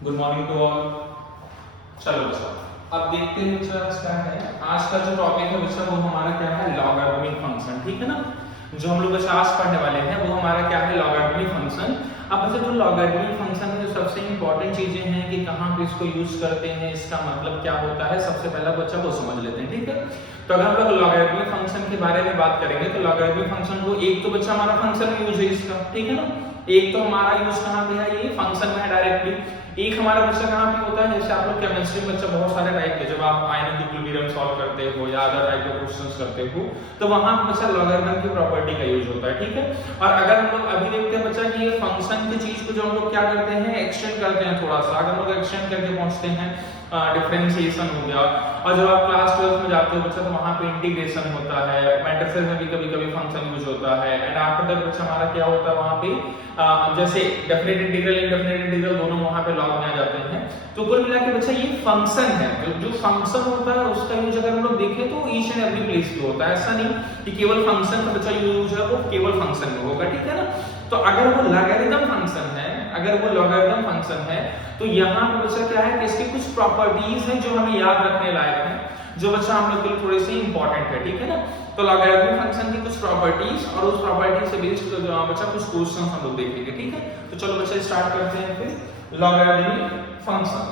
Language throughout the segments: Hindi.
Good morning to all. चलो बच्चा, अब देखते हैं बच्चा आज क्या है। आज का जो टॉपिक है बच्चा वो हमारा क्या है, लॉगरिथमिक फंक्शन। ठीक है ना, जो हम लोग बच्चा आज पढ़ने वाले हैं वो हमारा क्या है, लॉगरिथमिक फंक्शन। अब बच्चा जो लॉगरिथमिक फंक्शन में जो सबसे इंपॉर्टेंट चीजें हैं कि कहाँ पे इसको यूज करते हैं, इसका मतलब क्या होता है, सबसे पहला बच्चा वो समझ लेते हैं। ठीक है, तो अगर हम लोग लॉगरिथमिक फंक्शन के बारे में बात करेंगे तो लॉगरिथमिक फंक्शन को एक तो बच्चा हमारा फंक्शन में यूज है इसका, ठीक है ना। एक तो हमारा यूज कहाँ पे है, ये फंक्शन में है डायरेक्टली। एक हमारा बच्चा कहाँ पे होता है, जैसे आप लोग केमिस्ट्री में बच्चा बहुत सारे टाइप के, जब आप आयनिक इक्विलिब्रियम सॉल्व करते हो या अदर टाइप के क्वेश्चंस करते हो तो वहां बच्चा लॉगरिथम की प्रॉपर्टी का यूज होता है। ठीक है, और अगर हम लोग अभी देखते हैं बच्चा कि ये फंक्शन की चीज को जो हम लोग क्या करते हैं, एक्सटेंड करते हैं थोड़ा सा। अगर हम लोग एक्सटेंड करके पहुंचते हैं, डिफरेंशिएशन हो गया, और जब आप क्लास 12 में जाते हो बच्चा तो वहां पे इंटीग्रेशन होता है, मैट्रिसेस में भी कभी कभी फंक्शन यूज होता है। एंड आफ्टर दैट बच्चा हमारा क्या होता है वहां पे, जैसे डेफिनेट इंटीग्रल इनडेफिनेट इंटीग्रल दोनों वहां पे लॉग में आ जाते हैं। तो कुल मिला के बच्चा ये फंक्शन है, जो फंक्शन होता है उसका यूज अगर हम लोग देखें तो ईच एंड एवरी प्लेस पे होता है। ऐसा नहीं कि केवल फंक्शन का बच्चा यूज है वो केवल फंक्शन में होगा। ठीक है ना, तो अगर वो लॉगरिथम फंक्शन है, अगर वो लॉगरिथम फंक्शन है तो यहाँ पे बच्चा क्या है कि इसकी कुछ प्रॉपर्टीज हैं जो हमें याद रखने लायक हैं, जो बच्चा हम लोग के लिए थोड़ी सी इंपॉर्टेंट है। ठीक है ना, तो लॉगरिथमिक फंक्शन की कुछ प्रॉपर्टीज और उस प्रॉपर्टी से बेस्ड बच्चा कुछ क्वेश्चंस हम लोग देखेंगे। ठीक है, तो चलो बच्चा स्टार्ट करते हैं फिर लॉगरिथमिक फंक्शन।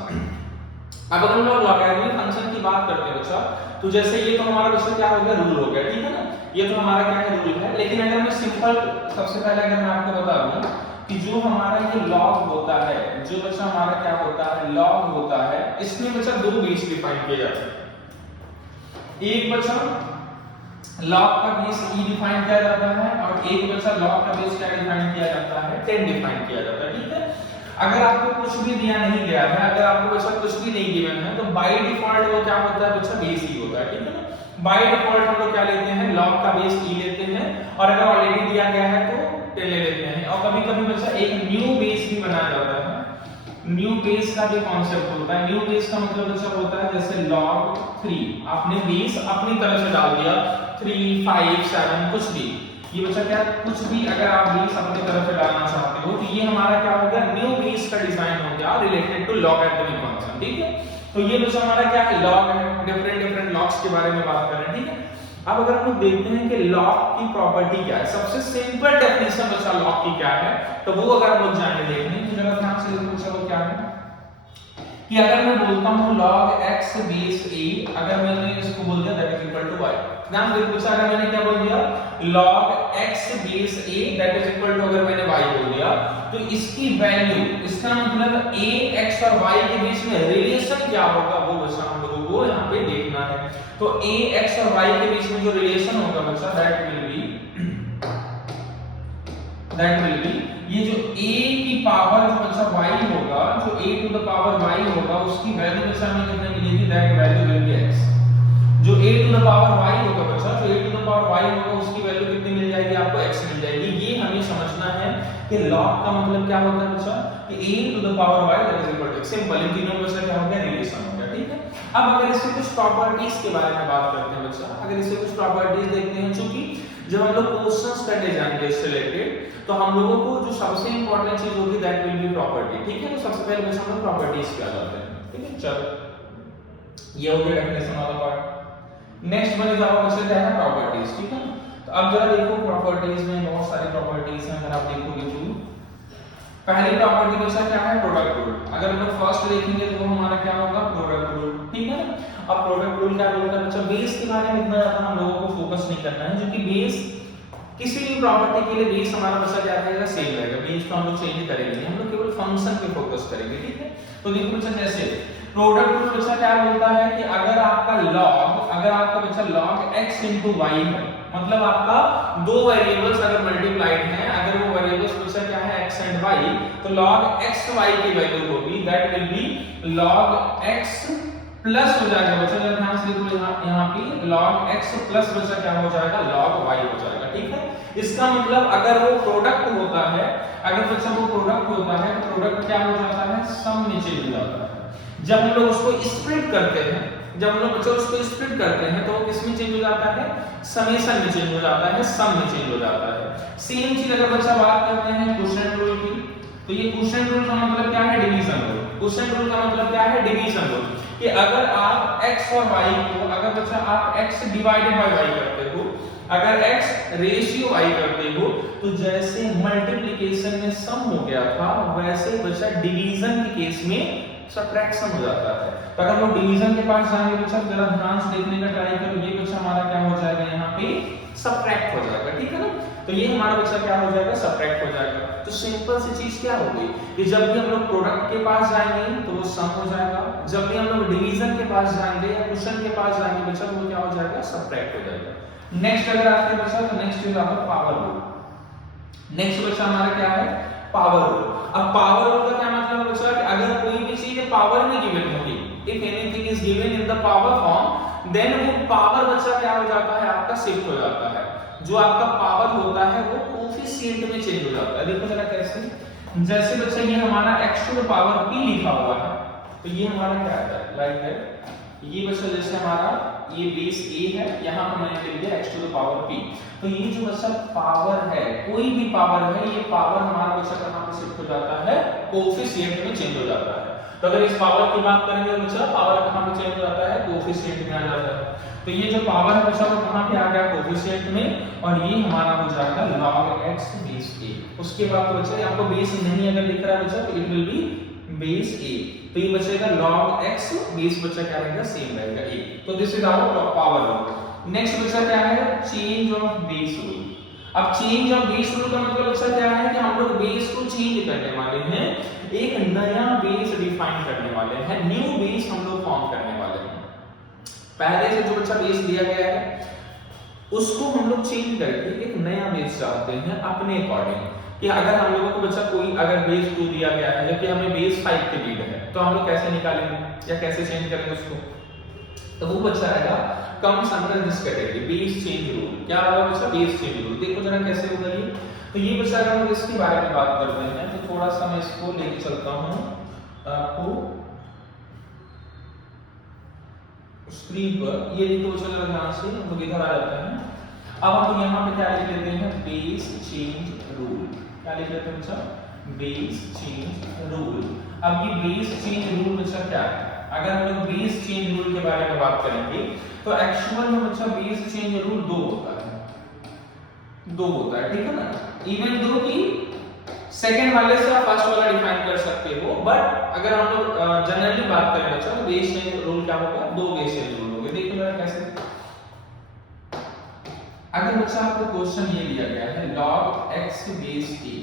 अब अगर हम लोग लॉगरिथमिक फंक्शन की बात करते हैं बच्चा, तो जैसे ये तो हमारा बच्चा क्या हो गया, रूल हो गया। ठीक है ना, ये तो हमारा क्या है, रूल है। लेकिन अगर मैं सिंपल सबसे पहले अगर मैं आपको बता दूं कि जो हमारा ये लॉग होता है, जो बच्चा हमारा क्या होता है, लॉग होता है, इसमें बच्चा दो बेस डिफाइन किए जाते हैं। एक बच्चा लॉग का बेस e डिफाइन किया जाता है और एक बच्चा लॉग का बेस क्या डिफाइन किया जाता है, 10 डिफाइन किया जाता है। ठीक है, अगर आपको कुछ भी दिया नहीं गया है, अगर आपको बच्चा कुछ भी नहीं गिवन है तो बाय डिफॉल्ट वो क्या होता है बच्चा, बेस ही होता है। ठीक है ना, बाय डिफॉल्ट हम लोग क्या लेते हैं, लॉग का बेस e लेते हैं, और अगर ऑलरेडी दिया गया है तो 10 ले लेते हैं। और कभी कभी बच्चा एक न्यू बेस भी बनाया जाता है। न्यू बेस का जो कॉन्सेप्ट होता है, न्यू बेस का मतलब बच्चा होता है जैसे log 3 आपने बेस अपनी तरफ से डाल दिया, 3 5 7 कुछ भी, ये बच्चा क्या, कुछ भी अगर आप बेस अपनी तरफ से डालना चाहते हो तो ये हमारा क्या हो गया, न्यू बेस का डिजाइन हो गया रिलेटेड टू लॉगरिथमिक फंक्शन। ठीक है, तो ये बच्चा हमारा क्या है, लॉग है। डिफरेंट लॉग्स के बारे में बात कर रहे हैं। ठीक है, अब अगर हम लोग देखते हैं कि लॉग की प्रॉपर्टी क्या है, सबसे सिंपल डेफिनेशन बच्चा लॉग की क्या है, तो वो अगर हम लोग जाने देखने तो जरा ध्यान से देखो बच्चा वो क्या है कि अगर मैं बोलता हूं log x बेस a, अगर मैंने इसको बोल दिया that is equal to y, ध्यान से देखो अगर मैंने क्या बोल दिया log x base a that is equal to, अगर मैंने y बोल दिया तो इसकी वैल्यू, इसका मतलब a x और y के बीच में रिलेशन क्या होगा वो बच्चा हम लोगों को यहाँ पे देखना है। तो a x और y के बीच में जो रिलेशन होगा बच्चा दैट विल बी ये जो a की पावर जो बच्चा y होगा, जो a to the power y होगा उसकी वैल्यू बच्चा हमें कितने मिलेगी, that value will be x। जो a to the power y होगा बच्चा, जो a to the power y होगा उसकी वैल्यू कितनी मिल जाएगी आपको, x मिल जाएगी। ये हमें समझना है कि लॉग का मतलब क्या होता है बच्चा कि a to the power y that is equal to x। Simple, इन तीनों में से क्या हो गया, रिलेशन हो गया। ठीक है, अब अगर इसके कुछ प्रॉपर्टीज के बारे में बात करते हैं बच्चा, अगर इसके कुछ प्रॉपर्टीज देखते हैं, चूंकि जब हम लोग क्वेश्चंस करने जाएंगे इससे रिलेटेड तो हम लोगों को जो सबसे इंपॉर्टेंट चीज होगी दैट विल बी प्रॉपर्टी। ठीक है, तो सबसे पहले बच्चा हम लोग प्रॉपर्टीज पे आ जाते हैं। ठीक है, चलो ये हो गया डेफिनेशन वाला पार्ट। नेक्स्ट बने जाओ बच्चा क्या है, प्रॉपर्टीज। ठीक है, तो अब जरा देखो प्रॉपर्टीज में बहुत सारी प्रॉपर्टीज हैं। अगर आप देखोगे तो पहली प्रॉपर्टी बच्चा क्या है, प्रोडक्ट रूल। अगर हम लोग फर्स्ट देखेंगे तो हमारा क्या होगा, प्रोडक्ट रूल। ठीक है ना, अब प्रोडक्ट रूल क्या बोलता है बच्चा, बेस के बारे में इतना ज्यादा हम लोगों को फोकस नहीं करना है, क्योंकि बेस किसी भी प्रॉपर्टी के लिए बेस हमारा बच्चा क्या रहेगा, सेम रहेगा। बेस को हम लोग चेंज करेंगे, हम लोग केवल फंक्शन पे फोकस करेंगे। ठीक है, तो देखो बच्चा जैसे प्रोडक्ट रूल बच्चा क्या बोलता है कि अगर आपका बच्चा log x into y है, मतलब आपका दो वेरिएबल्स अगर मल्टीप्लाइड हैं, अगर वो वेरिएबल्स बच्चा क्या है x एंड y, तो log x y की वैल्यू होगी that will be log x plus हो जाएगा बच्चा, जरा ध्यान से देखो यहाँ पे log x प्लस बच्चा क्या हो जाएगा, log y हो जाएगा। ठीक है, इसका मतलब अगर वो प्रोडक्ट होता है, अगर बच्चा वो प्रोडक्ट होता है तो प्रोडक्ट क्या हो जाता है, सम में चेंज हो जाता है। जब हम लोग उसको स्प्लिट करते हैं, जब हम लोग बच्चा उसको स्प्लिट करते हैं तो किस में चेंज हो जाता है, समेशन में चेंज हो जाता है, सम में चेंज हो जाता है। सेम चीज अगर बच्चा बात करते हैं क्वोशिएंट रूल की, तो ये क्वोशिएंट रूल का मतलब क्या है, डिवीजन रूल। क्वोशिएंट रूल का मतलब क्या है? डिवीजन रूल, कि अगर आप x और y को, अगर बच्चा आप x डिवाइडेड बाय y करते हो, अगर x रेशियो y करते हो, तो जैसे मल्टीप्लिकेशन में सम हो गया था, वैसे बच्चा डिवीजन के केस में सब्ट्रैक्शन हो जाता है। तो अगर हम डिवीजन के पास जाएंगे बच्चा, जरा ध्यान से देखने का ट्राई करो, ये बच्चा हमारा क्या हो जाएगा, यहाँ पे सब्ट्रैक्ट हो जाएगा, ठीक है ना। तो ये हमारा बच्चा क्या हो जाएगा, सब्ट्रैक्ट हो जाएगा। तो सिंपल सी चीज क्या हो गई कि जब भी हम लोग प्रोडक्ट के पास जाएंगे तो वो सम हो जाएगा, जब भी हम लोग डिवीजन के पास जाएंगे या क्वोशिएंट के पास जाएंगे बच्चा, तो वो क्या हो जाएगा, सब्ट्रैक्ट हो जाएगा। नेक्स्ट अगर आते हैं बच्चा, तो नेक्स्ट इज आपका पावर रूल। नेक्स्ट बच्चा हमारा क्या है, पावर रूल। अब पावर रूल का क्या मतलब है बच्चा, कि अगर कोई भी चीज पावर में गिवन होगी, if anything is given in the power form, then वो पावर बच्चा क्या हो जाता है, आपका शिफ्ट हो जाता है। जो आपका पावर होता है वो कोफिशिएंट में चेंज हो जाता है। देखो जरा कैसे, जैसे बच्चा ये हमारा x to the power p लिखा हुआ है, तो ये हमारा क्या आता है, लाइक है ये बच्चा, जैसे हमारा ये बेस a है, यहां पर मैंने लिख दिया x to the power p। तो ये जो बच्चा पावर है, कोई भी पावर है, ये पावर हमारा बच्चा कहां पे शिफ्ट हो जाता है, कोफिशिएंट में चेंज हो जाता है। तो अगर इस पावर की बात करेंगे तो बच्चा पावर कहां पे चेंज हो जाता है, कोफिशिएंट में आ जाता है। तो ये जो पावर है बच्चा वो कहां पे आ गया, कोफिशिएंट में, और ये हमारा हो जाएगा log x बेस a। उसके बाद तो बच्चा आपको बेस नहीं अगर दिख रहा है बच्चा, तो it will be base a, तो ये बचेगा log x बेस बच्चा क्या रहेगा, सेम रहेगा a। तो this is our power rule. Next बच्चा क्या है, चेंज ऑफ बेस रूल। अब चेंज ऑफ बेस रूल का मतलब बच्चा क्या है, कि हम लोग बेस को चेंज करने वाले हैं, एक नया बेस डिफाइन करने वाले हैं, न्यू बेस हम लोग फॉर्म करने वाले हैं। पहले से जो बच्चा बेस दिया गया है उसको हम लोग चेंज करके एक नया बेस चाहते हैं अपने अकॉर्डिंग, कि अगर हम लोगों को बच्चा कोई अगर बेस 2 दिया गया है, जबकि हमें बेस 5 की नीड है, तो हम लोग कैसे निकालेंगे या कैसे चेंज करेंगे उसको, तो वो बच्चा आएगा comes under this category, base change rule. क्या होगा बच्चा, बेस चेंज रूल। देखो जरा कैसे होगा ये। तो ये बच्चा अगर हम इसके बारे में बात करते हैं, तो थोड़ा सा मैं इसको लेके चलता हूं आपको स्क्रीन पर। ये देखो बच्चा जरा ध्यान से, हम लोग इधर आ जाते हैं। अब हम यहाँ पे क्या लिख लेते हैं, बेस चेंज रूल। क्या लिख लेते हैं बच्चा, बेस चेंज रूल। अब ये बेस चेंज रूल बच्चा क्या है, अगर हम लोग बेस चेंज रूल के बारे में बात करेंगे, तो एक्चुअल में बच्चा बेस चेंज रूल 2 होता है, 2 होता है, ठीक है ना। इवन दो कि सेकंड वाले से आप फर्स्ट वाला डिफाइन कर सकते हो, बट अगर हम लोग जनरली बात करें बच्चा, तो बेस चेंज रूल क्या होगा, 2 बेस चेंज रूल होंगे। देखो जरा कैसे। अगर बच्चा आपको क्वेश्चन ये दिया गया है log x बेस a,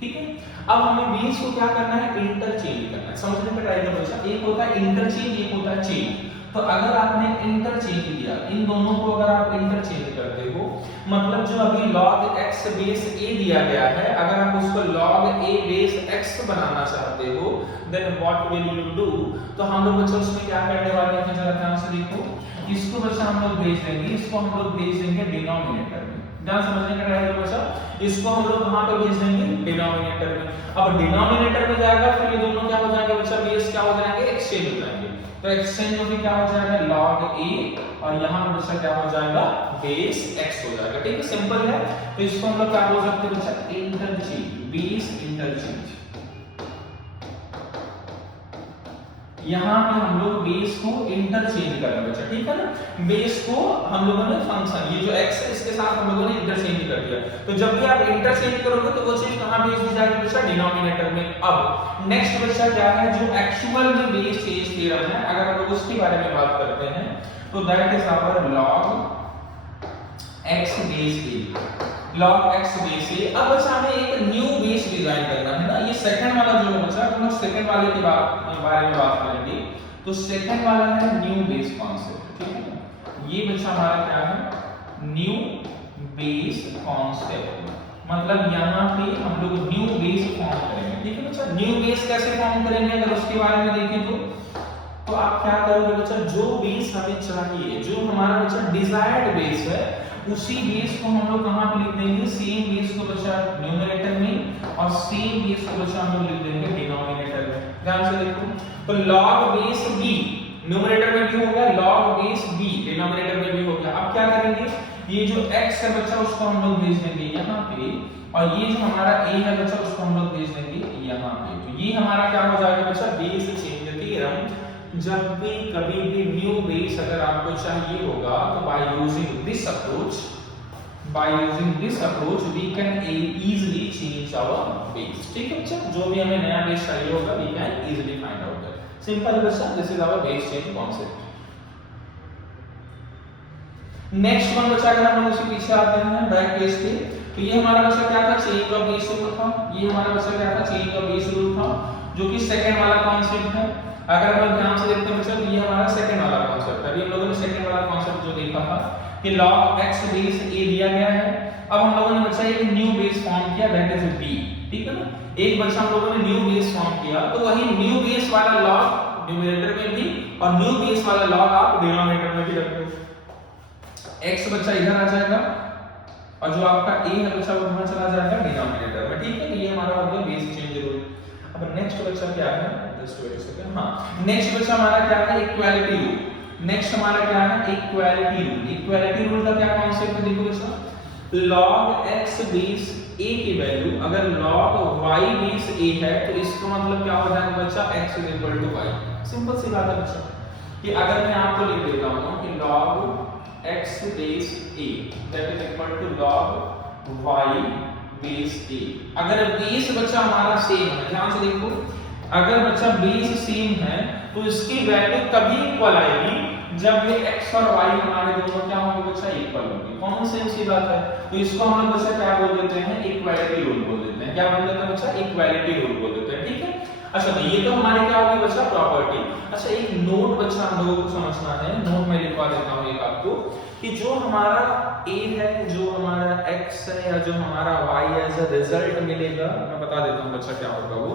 ठीक है। अब हमें बेस को क्या करना है, इंटरचेंज करना है। समझने का ट्राई करो बच्चा, एक होता है इंटरचेंज, एक होता है चेंज। तो अगर आपने इंटरचेंज किया, इन दोनों को अगर आप इंटरचेंज करते हो, मतलब जो अभी log x बेस a दिया गया है, अगर आप उसको log a बेस x बनाना चाहते हो, then what will you do. तो हम लोग बच्चा उसमें क्या करने वाले हैं, जरा ध्यान से देखो। इसको बच्चा हम लोग भेज देंगे, इसको हम लोग भेज देंगे डिनोमिनेटर में। ध्यान समझने का ट्राई करो बच्चा, इसको हम लोग कहां पे भेज देंगे, डिनोमिनेटर में। अब डिनोमिनेटर में जाएगा, फिर ये दोनों क्या हो जाएंगे बच्चा, बेस क्या हो जाएंगे, एक्सचेंज हो जाएंगे। तो एक्सचेंज होके क्या हो जाएगा, log a, और यहां पर बच्चा क्या हो जाएगा, बेस x हो जाएगा। ठीक है, सिंपल है। तो इसको हम लोग क्या बोल सकते हैं बच्चा, इंटरचेंज, बेस इंटरचेंज। यहाँ पे हम लोग बेस को इंटरचेंज कर रहे हैं बच्चा, ठीक है ना। बेस को हम लोगों ने फंक्शन, ये जो x है इसके साथ हम लोगों ने इंटरचेंज कर दिया। तो जब भी आप इंटरचेंज करोगे तो वो चीज कहां भेज दी जाएगी बच्चा, डिनोमिनेटर में। अब नेक्स्ट बच्चा क्या है, जो एक्चुअल में बेस चेंज थ्योरम है, अगर हम लोग उसके बारे में बात करते हैं, तो that is our log x base a, log x base a। अब बच्चा हमें एक न्यू बेस डिजाइन करना है ना। ये सेकंड वाला जो है बच्चा, हम लोग सेकंड वाले के बारे में बात करेंगे। तो सेकंड वाला है न्यू बेस कॉन्सेप्ट, ठीक है। ये बच्चा हमारा क्या है, न्यू बेस कॉन्सेप्ट। मतलब यहाँ पे हम लोग न्यू बेस फॉर्म करेंगे, ठीक है बच्चा। न्यू बेस कैसे फॉर्म करेंगे, अगर उसके बारे में देखें तो आप क्या करोगे बच्चा, जो बेस हमें चाहिए, जो हमारा बच्चा डिजायर्ड बेस है, उसी बेस को हम लोग कहां पे लिख देंगे, सेम बेस को बच्चा न्यूमरेटर में, और सेम बेस को बच्चा हम लोग लिख देंगे डिनोमिनेटर में। ध्यान से देखो, तो log बेस b न्यूमरेटर में भी हो गया, log बेस b डिनोमिनेटर में भी हो गया। अब क्या करेंगे, ये जो x है बच्चा उसको हम लोग भेज देंगे यहाँ पे, और ये जो हमारा a है बच्चा उसको हम लोग भेज देंगे यहाँ पे। तो ये हमारा क्या हो जाएगा बच्चा, बेस चेंज जब भी कभी भी न्यू बेस अगर आपको चाहिए होगा तो by using this approach we can easily change our base. ठीक है बच्चा, जो भी हमें नया बेस चाहिए होगा we can easily find out that. Simple है बच्चा, this is our base change concept. Next one बच्चा, अगर हम लोग उसी पीछे आते हैं बैक पेज पे, तो ये हमारा बच्चा क्या था, चेंज ऑफ बेस रूल था। ये हमारा बच्चा क्या था, चेंज ऑफ बेस रूल था, जो कि सेकंड वाला कॉन्सेप्ट है। अगर हम ध्यान से देखते हैं बच्चा, तो ये हमारा सेकंड वाला कॉन्सेप्ट है। अभी हम लोगों ने सेकंड वाला कॉन्सेप्ट जो देखा था कि log x बेस a दिया गया है। अब हम लोगों ने बच्चा एक न्यू बेस फॉर्म किया, दैट इज b। ठीक है ना, एक बच्चा हम लोगों ने न्यू बेस फॉर्म किया, तो वही न्यू बेस वाला log न्यूमरेटर में भी और न्यू बेस वाला log आप डिनोमिनेटर में भी रख दो। x बच्चा इधर आ जाएगा और जो आपका a है बच्चा वो कहां चला जाएगा, डिनोमिनेटर में। ठीक है, ये हमारा हो गया बेस चेंज रूल। अब नेक्स्ट बच्चा क्या है, जस्ट वेट अ सेकंड। हां, नेक्स्ट बच्चा हमारा क्या है, इक्वालिटी रूल। नेक्स्ट हमारा क्या है, इक्वालिटी रूल। इक्वालिटी रूल का क्या कॉन्सेप्ट है, देखो बच्चा, log x बेस a की वैल्यू अगर log y बेस a है तो इसका मतलब क्या हो जाएगा बच्चा, x y। सिंपल सी बात है बच्चा, कि अगर मैं आपको लिख देता हूं कि log x base a that is equal to log y base a। अगर बेस बच्चा हमारा सेम है, ध्यान से देखो, अगर बच्चा बेस सेम है तो इसकी वैल्यू तभी इक्वल आएगी जब ये x और y हमारे दोनों क्या होंगे बच्चा, इक्वल होंगे। कॉमन सेंस की बात है, तो इसको हम लोग बच्चा क्या बोल देते हैं, इक्वालिटी रूल बोल देते हैं। क्या बोल देते हैं बच्चा, इक्वालिटी रूल बोल देते हैं। ठीक है, अच्छा तो ये तो हमारी क्या होगी बच्चा, प्रॉपर्टी। अच्छा एक नोट बच्चा हम लोगों को समझना है, नोट में लिखवा देता हूं एक आपको, कि जो हमारा a है, जो हमारा x है या जो हमारा y है, एज अ रिजल्ट मिलेगा, मैं बता देता हूं बच्चा क्या होगा वो।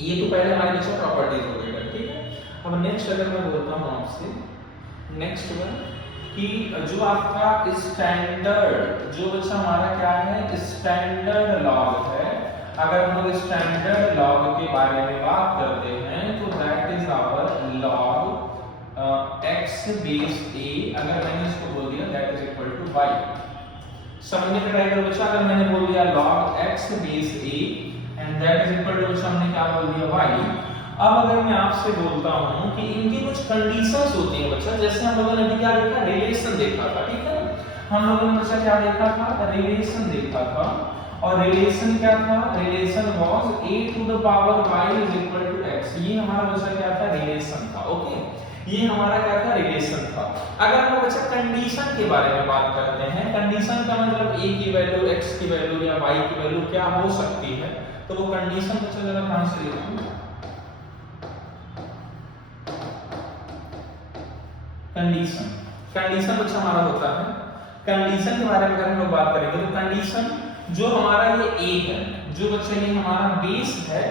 ये तो पहले हमारे बच्चा प्रॉपर्टीज हो गए। ठीक है, अब नेक्स्ट अगर मैं बोलता हूं आपसे, नेक्स्ट वन कि जो आपका स्टैंडर्ड, जो बच्चा हमारा क्या है, स्टैंडर्ड लॉग है। अगर हम लोग स्टैंडर्ड लॉग के बारे में बात करते हैं तो that is our log x base a। अगर मैंने इसको बोल दिया that is equal to y, समझने का ट्राई करो बच्चा। अगर मैंने बोल दिया log x base a and that is equal to, बच्चा हमने क्या बोल दिया, y। अब अगर मैं आपसे बोलता हूं कि इनकी कुछ कंडीशंस होती हैं बच्चा, जैसे हम लोगों ने अभी क्या देखा, रिलेशन देखा था। ठीक है, हम लोगों ने बच्चा क्या देखा था, रिलेशन देखा था। और रिलेशन क्या था, relation was a to the power y is equal to x। ये हमारा बच्चा क्या था, रिलेशन था। ओके, ये हमारा क्या था, रिलेशन था। अगर हम बच्चा कंडीशन के बारे में बात करते हैं, कंडीशन का मतलब a की वैल्यू, x की वैल्यू या y की वैल्यू क्या हो सकती है, तो वो कंडीशन बच्चा जरा ध्यान से देखो। कंडीशन, कंडीशन बच्चा हमारा होता है, कंडीशन के बारे में अगर हम लोग बात करेंगे तो कंडीशन जो हमारा ये a है, जो बच्चा ये हमारा बेस है,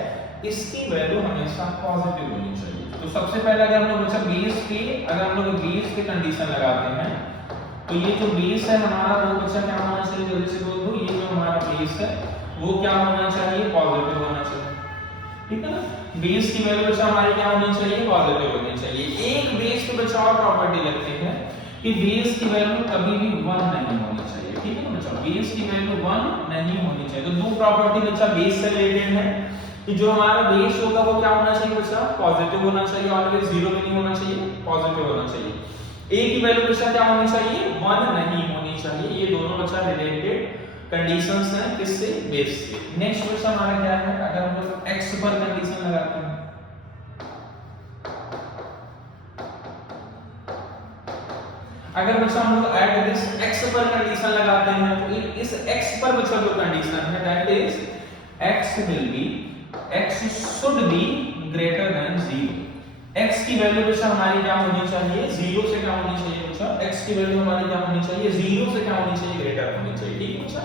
इसकी वैल्यू हमेशा पॉजिटिव होनी चाहिए। तो सबसे पहले अगर हम लोग बच्चा बेस के, अगर हम लोग बेस पे कंडीशन लगाते हैं तो ये जो बेस है हमारा वो बच्चा क्या होना चाहिए, जल्दी से बोल दो, ये जो हमारा बेस है वो क्या होना चाहिए, पॉजिटिव होना चाहिए। ठीक है ना, बेस की वैल्यू बच्चा हमारी क्या होनी चाहिए, पॉजिटिव होनी चाहिए। एक बेस पे बच्चा और प्रॉपर्टी लगती है कि बेस की वैल्यू कभी भी 1 नहीं होनी चाहिए। ठीक है ना बच्चा, बेस की वैल्यू 1 नहीं होनी चाहिए। तो दो प्रॉपर्टी बच्चा बेस से रिलेटेड है कि जो हमारा बेस होगा वो क्या होना चाहिए बच्चा, पॉजिटिव होना चाहिए, ऑलवेज जीरो भी नहीं होना चाहिए, पॉजिटिव होना चाहिए। a की वैल्यू बच्चा क्या होनी चाहिए, 1 नहीं होनी चाहिए। ये दोनों बच्चा रिलेटेड कंडीशंस हैं किससे, बेस से। नेक्स्ट क्वेश्चन हमारा क्या है, अगर हम लोग x पर कंडीशन लगाते हैं, अगर बच्चा हम लोग एट दिस x पर कंडीशन लगाते हैं तो इस x पर बच्चा जो कंडीशन है that is x will be, x should be greater than 0। x की वैल्यू बच्चा हमारी क्या होनी चाहिए, 0 से क्या होनी चाहिए बच्चा, x की वैल्यू हमारी क्या होनी चाहिए, 0 से क्या होनी चाहिए, ग्रेटर होनी चाहिए। ठीक है बच्चा,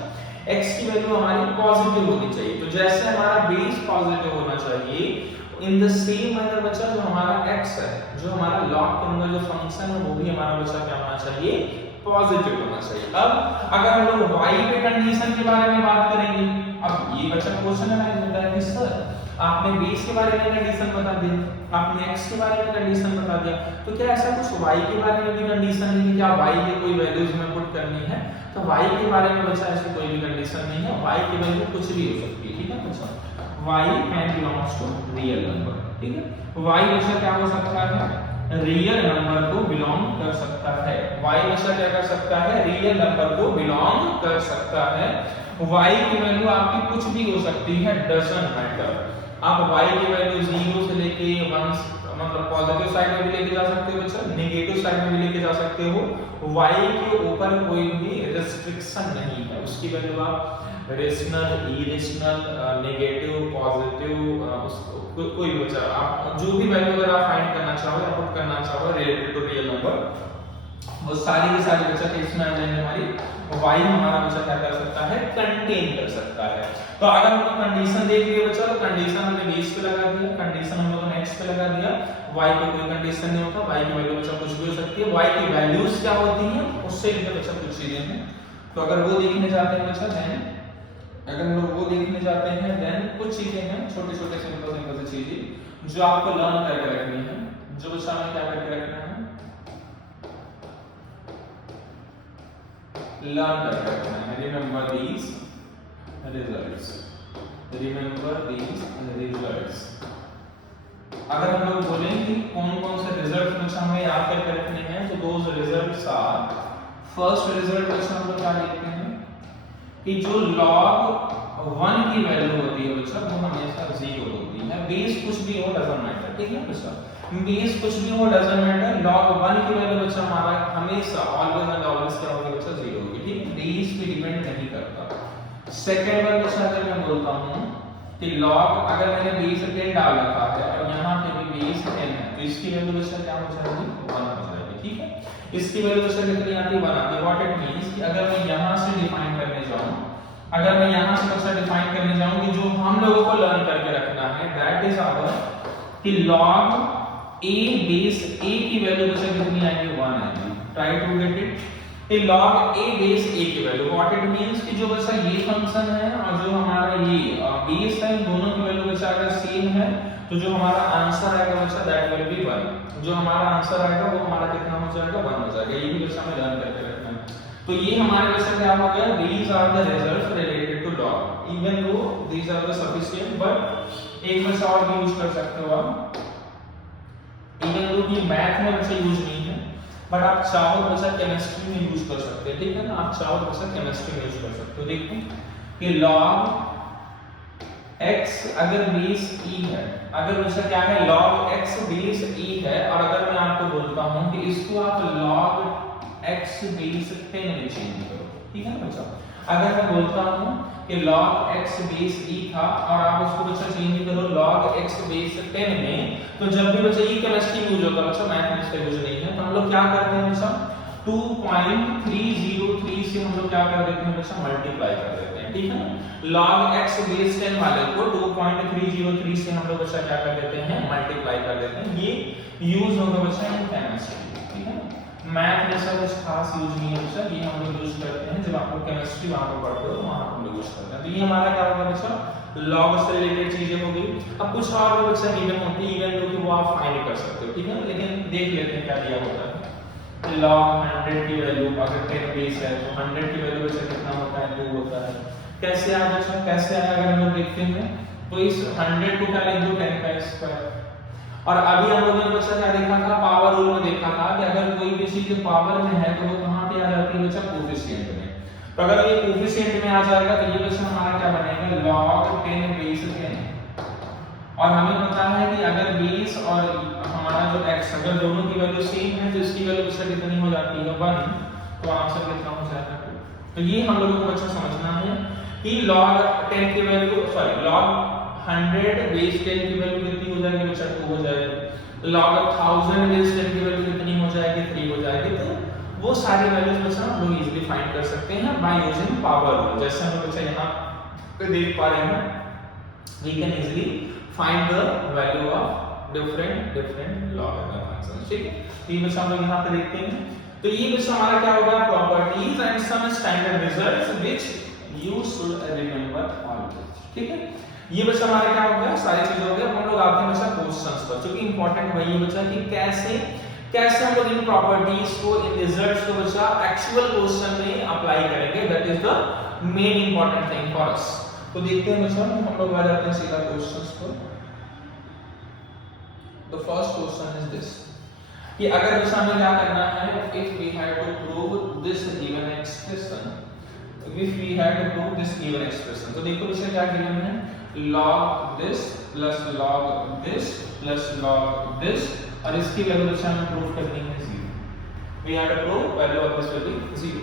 x की वैल्यू हमारी पॉजिटिव होनी चाहिए। तो जैसे हमारा बेस पॉजिटिव होना चाहिए, इन द सेम मैनर बच्चा जो हमारा x है, जो हमारा लॉग के अंदर जो फंक्शन है वो भी हमारा बच्चा क्या होना चाहिए, पॉजिटिव होना चाहिए। अब अगर हम लोग y पे कंडीशन के बारे में बात करेंगे, अब ये बच्चा क्वेश्चन है होता है कि सर आपने बेस के बारे में कंडीशन बता दिया, आपने x के बारे में कंडीशन बता दिया, तो क्या ऐसा कुछ y के बारे में भी कंडीशन है कि क्या y के कोई वैल्यूज में पुट करनी है, तो y के बारे में बच्चा ऐसी कोई भी कंडीशन नहीं है, y की वैल्यू कुछ भी हो सकती है। ठीक है बच्चा, y can belongs to real number, ठीक है। y बच्चा क्या हो सकता है, रियल नंबर को बिलोंग कर सकता है। y बच्चा क्या कर सकता है, रियल नंबर को बिलोंग कर सकता है। y की वैल्यू आपकी कुछ भी हो सकती है, डजंट मैटर। आप y की वैल्यू 0 से लेके 1, मतलब पॉजिटिव साइड में भी लेके जा सकते हो बच्चा, नेगेटिव साइड में भी लेके जा सकते हो। y के ऊपर कोई भी रेस्ट्रिक्शन नहीं है, उसकी वैल्यू आप रेशनल, इरेशनल, नेगेटिव, पॉजिटिव, कोई भी बच्चा आप जो भी वैल्यू अगर आप फाइंड करना चाहो या पुट करना चाहो रिलेटेड टू रियल नंबर, वो सारी की सारी बच्चा केस में आ जाएंगे हमारी। y हमारा बच्चा क्या कर सकता है, कंटेन कर सकता है। तो अगर हम लोग कंडीशन देख लिए बच्चा, तो कंडीशन हमने बेस पे लगा दिया, कंडीशन हम लोगों ने x पे लगा दिया, y पे कोई कंडीशन नहीं होता, y की वैल्यू बच्चा कुछ भी हो सकती है। y की वैल्यूज क्या होती हैं उससे रिलेटेड बच्चा कुछ चीजें हैं, तो अगर वो देखने जाते हैं बच्चा देन, अगर हम लोग वो देखने जाते हैं देन कुछ चीजें हैं छोटे छोटे सिंपल सिंपल सी चीजें जो आपको लर्न करके रखनी है, जो बच्चा हमें क्या करके रखना है, लर्न करके रखना है। Remember these results, remember these results. अगर हम लोग बोलेंगे कौन कौन से रिजल्ट बच्चा हमें याद करके रखने हैं, तो those results are, first result बच्चा हम लोग क्या देखते हैं कि जो log 1 की वैल्यू होती है बच्चा वो हमेशा 0 होती है। बेस कुछ भी हो डजंट मैटर, ठीक है बच्चा, बेस कुछ भी हो डजंट मैटर, log 1 की वैल्यू बच्चा हमारा हमेशा ऑलवेज एंड ऑलवेज क्या होगी बच्चा, 0 होगी, ठीक है, बेस पे डिपेंड नहीं करता। सेकंड वन बच्चा अगर मैं बोलता हूं कि log, अगर मैंने बेस 10 डाल रखा है और यहां पे भी बेस 10 है, तो इसकी वैल्यू बच्चा क्या हो जाएगी, 1 हो जाएगी, ठीक है। इसकी वैल्यू बच्चा कितनी आती है, 1 आती है। व्हाट इट मींस कि अगर मैं यहां से डिफाइन करने जाऊं, अगर मैं यहां से बच्चा डिफाइन करने जाऊं कि जो हम लोगों को लर्न करके रखना है दैट इज आवर कि log a बेस a की वैल्यू बच्चा कितनी आएगी, 1 आएगी। ट्राई टू गेट इट, कि log a बेस a की वैल्यू, व्हाट इट मींस कि जो बच्चा ये फंक्शन है और जो हमारा ये बेस है, दोनों की वैल्यू बच्चा अगर सेम है तो जो हमारा आंसर आएगा बच्चा दैट विल बी 1। जो हमारा आंसर आएगा वो हमारा कितना हो जाएगा, 1 हो जाएगा। ये भी बच्चा हमें लर्न करके रखना है। तो ये हमारे बच्चा क्या हो गया, these are the results related to log, even though these are the sufficient, but एक बच्चा और भी यूज कर सकते हो आप, even though कि मैथ में बच्चा यूज नहीं है, बट आप चाहो बच्चा केमिस्ट्री में यूज कर सकते हैं, ठीक है ना, आप चाहो बच्चा केमिस्ट्री में यूज कर सकते हो। देखो कि log x अगर बेस e है, अगर बच्चा क्या है log x बेस e है, और अगर मैं आपको बोलता हूं कि इसको आप log x बेस 10 में चेंज करो, ठीक है ना बच्चा। अगर मैं बोलता हूं कि log x बेस e था और आप उसको बच्चा चेंज करो log x बेस 10 में, तो जब भी बच्चा ये केमिस्ट्री यूज होता है बच्चा, मैथ में इसका यूज नहीं है, तो हम लोग क्या करते हैं बच्चा 2.303 से हम लोग क्या कर देते हैं बच्चा, मल्टीप्लाई कर देते हैं, ठीक है ना। log x बेस 10 वाले को 2.303 से हम लोग बच्चा क्या कर देते हैं, मल्टीप्लाई कर देते हैं। ये यूज होगा बच्चा इन केमिस्ट्री, ठीक है। मैथ में ऐसा कुछ खास यूज नहीं है बच्चा, ये हम लोग यूज करते हैं जब आप लोग केमिस्ट्री वहां पर पढ़ते हो, वहां हम लोग यूज करते हैं। तो ये हमारा क्या होगा बच्चा, log से रिलेटेड चीजें हो गई। अब कुछ और भी बच्चा गिवन होती है, इवन जो कि वो आप फाइंड कर सकते हो, ठीक है, लेकिन देख लेते हैं क्या दिया होता है। log 100 की वैल्यू अगर 10 बेस है तो 100 की वैल्यू बच्चा कितना होता है, 2 होता है। कैसे आया बच्चा, कैसे आया, अगर हम लोग देखते हैं तो इस 100 को क्या लिख दो, 10 का स्क्वायर। और अभी हम लोगों ने बच्चा क्या देखा था, पावर रूल में देखा था कि अगर कोई भी चीज पावर में है तो वो कहां पे आ जाती है बच्चा, कोफिशिएंट में। तो अगर ये कोफिशिएंट में आ जाएगा तो ये बच्चा हमारा क्या बनेगा, log 10 बेस 10। और हमें पता है कि अगर बेस और हमारा जो x अगर दोनों की वैल्यू सेम है तो इसकी वैल्यू बच्चा कितनी हो जाती है, 1, तो आंसर कितना हो जाएगा 2। तो ये हम लोगों को बच्चा समझना है कि log 10 की वैल्यू log 100 बेस 10 की वैल्यू कितनी हो जाएगी बच्चा, 2 हो जाएगी। log 1000 बेस 10 की वैल्यू कितनी हो जाएगी, 3 हो जाएगी। तो वो सारी वैल्यूज बच्चा हम लोग इजीली फाइंड कर सकते हैं बाय यूजिंग पावर रूल। जैसे हम बच्चा यहां पे देख पा रहे हैं, we can easily find the value of different logarithm functions, ठीक है। तो ये बच्चा हम लोग यहाँ पे देखते हैं। तो ये बच्चा हमारा क्या होगा, properties and some standard results which you should remember always, ठीक है। ये बच्चा हमारा क्या हो गया, सारी चीजें हो गई। अब हम लोग आते हैं बच्चा क्वेश्चंस पर, क्योंकि इंपॉर्टेंट वही है बच्चा कि कैसे हम लोग इन प्रॉपर्टीज को, इन रिजल्ट्स को बच्चा एक्चुअल क्वेश्चन में अप्लाई करेंगे। That is the main important thing for us. तो देखते हैं बच्चों, हम लोग आ जाते हैं सीधा क्वेश्चंस पर। The first question is this कि अगर बच्चा हमें क्या करना है, if we have to prove this given expression, if we had to prove this given expression, तो देखो इसे क्या गिवन है, log this plus log this plus log this, और इसकी वैल्यू बच्चा हमें प्रूव करनी है 0। we had to prove value of this will be 0।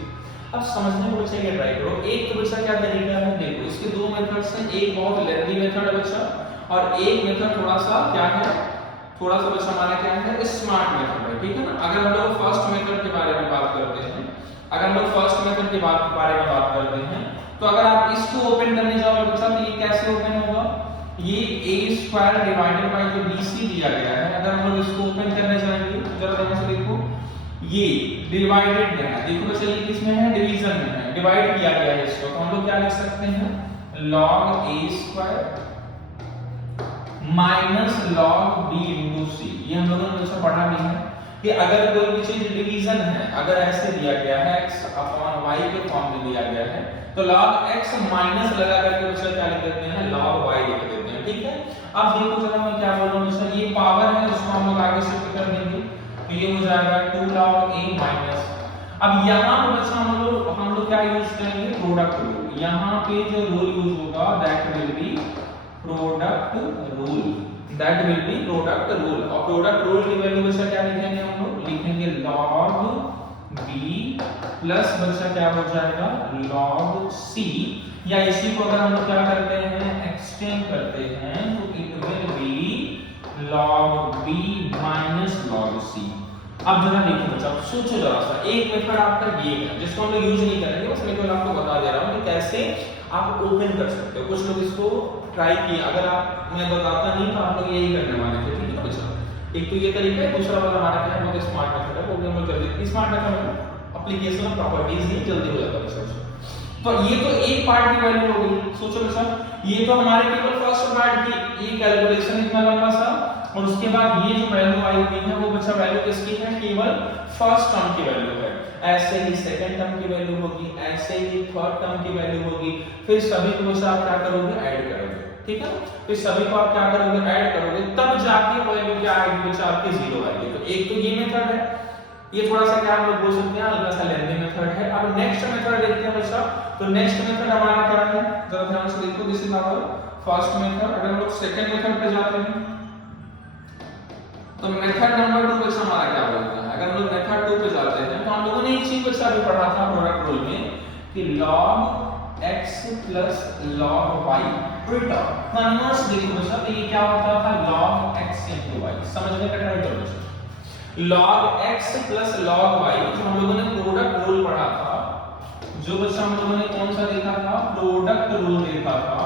अब समझने को बच्चा ये ट्राई करो, एक तो बच्चा क्या तरीका है, देखो इसके दो मेथड्स हैं, एक बहुत लेंथी मेथड है बच्चा, और एक मेथड थोड़ा सा क्या है, थोड़ा सा बच्चा हमारा क्या है, स्मार्ट मेथड है, ठीक है ना। अगर हम लोग फर्स्ट मेथड के बारे में बात करते हैं, अगर हम लोग फर्स्ट मेथड के बारे में बात करते हैं, तो अगर आप इसको ओपन करने जाओगे बच्चा, तो ये कैसे ओपन होगा, ये a² डिवाइडेड बाय जो bc दिया गया है, अगर हम लोग इसको ओपन करने जाएंगे तो जरा ध्यान से देखो, ये डिवाइडेड में है, देखो बच्चा ये किसमें है, डिवीजन में है, डिवाइड किया गया है इसको, तो हम लोग क्या लिख सकते हैं, log a² minus log b into c। ये हम लोगों ने बच्चा पढ़ा भी है कि अगर कोई भी चीज डिवीजन है, अगर ऐसे दिया गया है x अपॉन y के फॉर्म में दिया गया है, तो log x माइनस लगा करके बच्चा क्या लिख देते हैं, log y लिख देते हैं, ठीक है। अब देखो जरा मैं क्या बोल रहा हूं बच्चा, ये पावर है उसको हम लोग आगे शिफ्ट कर देंगे, तो ये हो जाएगा 2 log a माइनस। अब यहां पे बच्चा हम लोग क्या यूज करेंगे, प्रोडक्ट रूल। यहां पे जो रूल यूज होगा that will be product rule, that will be product rule. और प्रोडक्ट रूल की वैल्यू बच्चा क्या लिखेंगे, हम लोग लिखेंगे log b प्लस बच्चा क्या हो जाएगा, log c, या इसी को अगर हम लोग क्या करते हैं, एक्सटेंड करते हैं, तो it will be log b minus log c। अब जरा देखो बच्चा, सोचो जरा सा, एक मेथड आपका ये है जिसको हम लोग यूज नहीं करेंगे, बस मैं केवल आपको बता दे रहा हूं कि कैसे आप ओपन कर सकते हो। कुछ लोग इसको ट्राई किए, अगर आप, मैं बताता नहीं तो आप लोग यही करने वाले थे, ठीक है बच्चा। एक तो ये तरीका है, दूसरा वाला हमारा क्या है, बहुत स्मार्ट मेथड है, वो भी हम लोग कर देते हैं। स्मार्ट मेथड में एप्लीकेशन ऑफ प्रॉपर्टीज ये जल्दी हो जाता है बच्चा। तो ये तो एक पार्ट की वैल्यू हो गई, सोचो बच्चा, ये तो हमारे केवल फर्स्ट पार्ट की ये कैलकुलेशन इतना लंबा सा, और उसके बाद ये जो वैल्यू आई हुई है वो बच्चा वैल्यू किसकी है, केवल फर्स्ट टर्म की वैल्यू है। ऐसे ही सेकंड टर्म की वैल्यू होगी, ऐसे ही थर्ड टर्म की वैल्यू होगी, फिर सभी को बच्चा आप क्या करोगे, ऐड करोगे, ठीक है। फिर सभी को आप क्या करोगे, ऐड करोगे, तब जाके वैल्यू क्या आएगी बच्चा, आपकी 0 आएगी। तो एक तो ये मेथड है, ये थोड़ा सा क्या हम लोग बोल सकते हैं, हल्का सा लेंथी मेथड है। अब नेक्स्ट मेथड देखते हैं बच्चा, तो नेक्स्ट मेथड हमारा क्या है, जरा ध्यान से देखो, this is our first method. अगर हम लोग सेकंड मेथड पे जाते हैं, तो मेथड नंबर 2 बच्चा हमारा क्या बोलता है, अगर हम लोग मेथड 2 पे जाते हैं, तो हम लोगों ने एक चीज बच्चा अभी पढ़ा था प्रोडक्ट रूल में कि log x plus log y उल्टा कन्वर्स, देखो बच्चा, तो ये क्या होता था, log x into y। समझने का ट्राई करो बच्चा, log x plus log y जो हम लोगों ने प्रोडक्ट रूल पढ़ा था, जो बच्चा हम लोगों ने कौन सा देखा था, प्रोडक्ट रूल देखा था,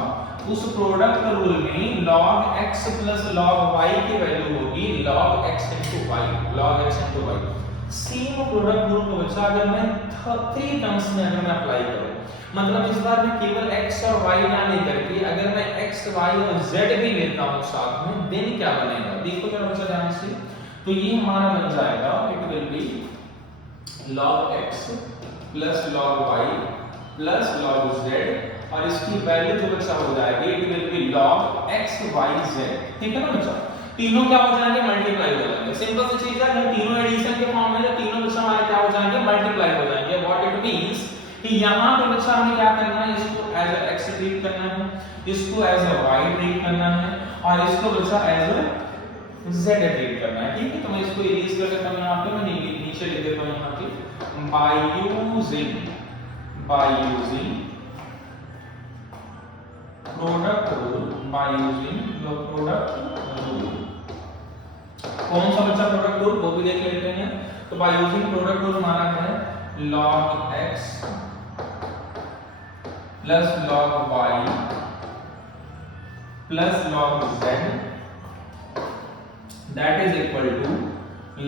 उस प्रोडक्ट रूल में log x plus log y की वैल्यू होगी log x into y, log x into y। Same product rule को बच्चा अगर मैं 3 टर्म्स में अगर मैं अप्लाई करूं, मतलब इस बार मैं केवल x और y ना लेकर के अगर मैं x y और z भी लेता हूं साथ में, देन क्या बनेगा, देखो जरा बच्चा ध्यान से, तो ये हमारा बन जाएगा, it will be log x plus log y plus log z, और इसकी वैल्यू जो बच्चा हो जाएगी it will be log x y z, ठीक है ना बच्चा। तीनों क्या हो जाएंगे, मल्टीप्लाई हो जाएंगे। सिंपल सी चीज है, अगर तीनों एडिशन के फॉर्म में है, तीनों बच्चा हमारे क्या हो जाएंगे, मल्टीप्लाई हो जाएंगे। व्हाट इट मींस कि यहां पे बच्चा हमें क्या करना है, इसको एज अ x ट्रीट करना है, इसको एज अ y ट्रीट करना है, और इसको बच्चा एज अ z ट्रीट करना है, ठीक है। तो मैं इसको इरेज कर देता हूं, यहां पे मैं नीचे लिख देता हूं, यहां पे by using product rule, by using the product rule। कौन सा बच्चा प्रोडक्ट रूल, वो भी देख लेते हैं। तो by using प्रोडक्ट रूल हमारा है log x plus log y plus log z that is equal to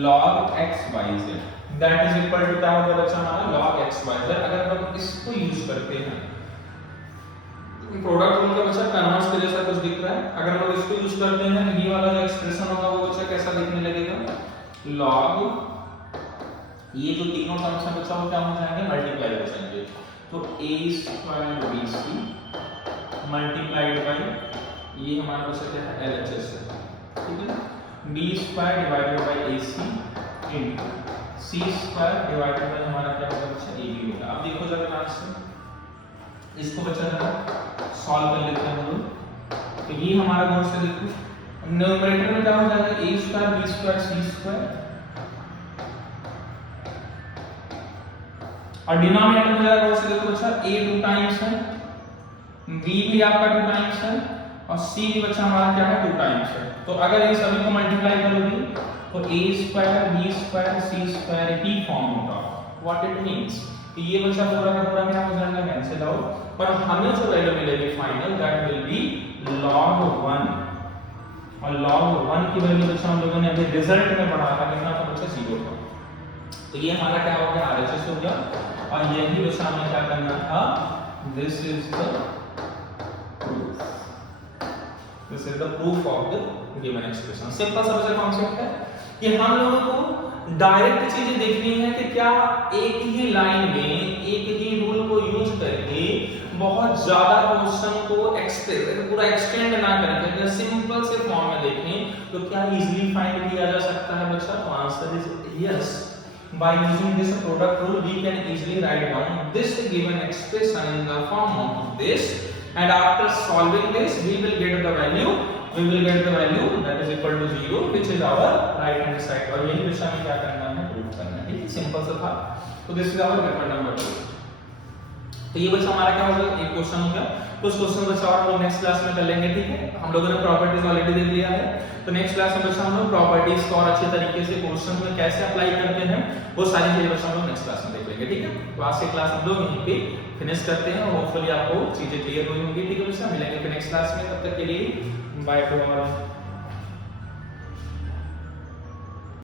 log x y z, that is equal to क्या होगा बच्चा हमारा, log x y z। अगर हम इसको यूज करते हैं, प्रोडक्ट रूल का बच्चा कन्वर्स के जैसा कुछ दिख रहा है, अगर हम लोग इसको यूज करते हैं, ये वाला जो एक्सप्रेशन होगा वो बच्चा कैसा दिखने लगेगा, log, ये जो तीनों टर्म्स हैं बच्चा वो क्या हो जाएंगे, मल्टीप्लाई हो जाएंगे। तो a² bc मल्टीप्लाइड बाई ये हमारा बचा क्या है LHS है, ठीक है। B square divided by AC into C square divided by हमारा क्या होगा बच्चा AB होगा। अब देखो जरा ध्यान से इसको बच्चा जरा सॉल्व कर लेते हैं हम लोग। तो ये हमारा गौर से देखो न्यूमरेटर में क्या हो जाएगा a square b square c square और डिनोमिनेटर में जाएगा गौर से देखो बच्चा a 2 टाइम्स है, b भी आपका 2 टाइम्स है और c भी बच्चा हमारा क्या है 2 टाइम्स है। तो अगर ये सभी को मल्टीप्लाई करोगे तो a square b square c square he form होगा। व्हाट इट मींस कि ये बच्चा पूरा का पूरा क्या हो जाएगा कैंसिल आउट और हमें जो वैल्यू मिलेगी final that will be log 1 और log 1 की वैल्यू बच्चा हम लोगों ने अभी रिजल्ट में पढ़ा था कितना तो बच्चा 0 था। तो ये हमारा क्या हो गया RHS हो गया और यही बच्चा हमें क्या करना था this is the proof of the given expression. Simple सा बच्चा कॉन्सेप्ट है कि हम लोगों को डायरेक्ट चीजें देखनी है कि क्या एक ही लाइन में एक ही रूल को यूज करके बहुत ज्यादा क्वेश्चन को पूरा एक्सटेंड ना करके अगर सिंपल से फॉर्म में देखें तो क्या इजीली फाइंड किया जा सकता है बच्चा। तो answer is yes. By using this product rule we can easily write down this given expression in the form of this and after solving this we will get the value that is equal to 0 which is our right hand side और यही विषय में क्या करना है प्रूव करना है। ठीक है सिंपल सा था। तो this is our paper number 2। तो ये बच्चा हमारा क्या हो गया एक क्वेश्चन हो गया। तो उस क्वेश्चन बच्चा और हम लोग नेक्स्ट क्लास में कर लेंगे। ठीक है हम लोगों ने प्रॉपर्टीज ऑलरेडी देख लिया है तो नेक्स्ट क्लास में बच्चा हम लोग प्रॉपर्टीज को और अच्छे तरीके से क्वेश्चन में कैसे अप्लाई करते हैं वो सारी चीजें बच्चा हम लोग नेक्स्ट क्लास में देख लेंगे। ठीक है तो आज की क्लास हम लोग यहीं पे फिनिश करते हैं और होपफुली आपको चीजें क्लियर हुई होंगी। ठीक है बच्चा मिलेंगे फिर नेक्स्ट क्लास में, तब तक के लिए बाय टू।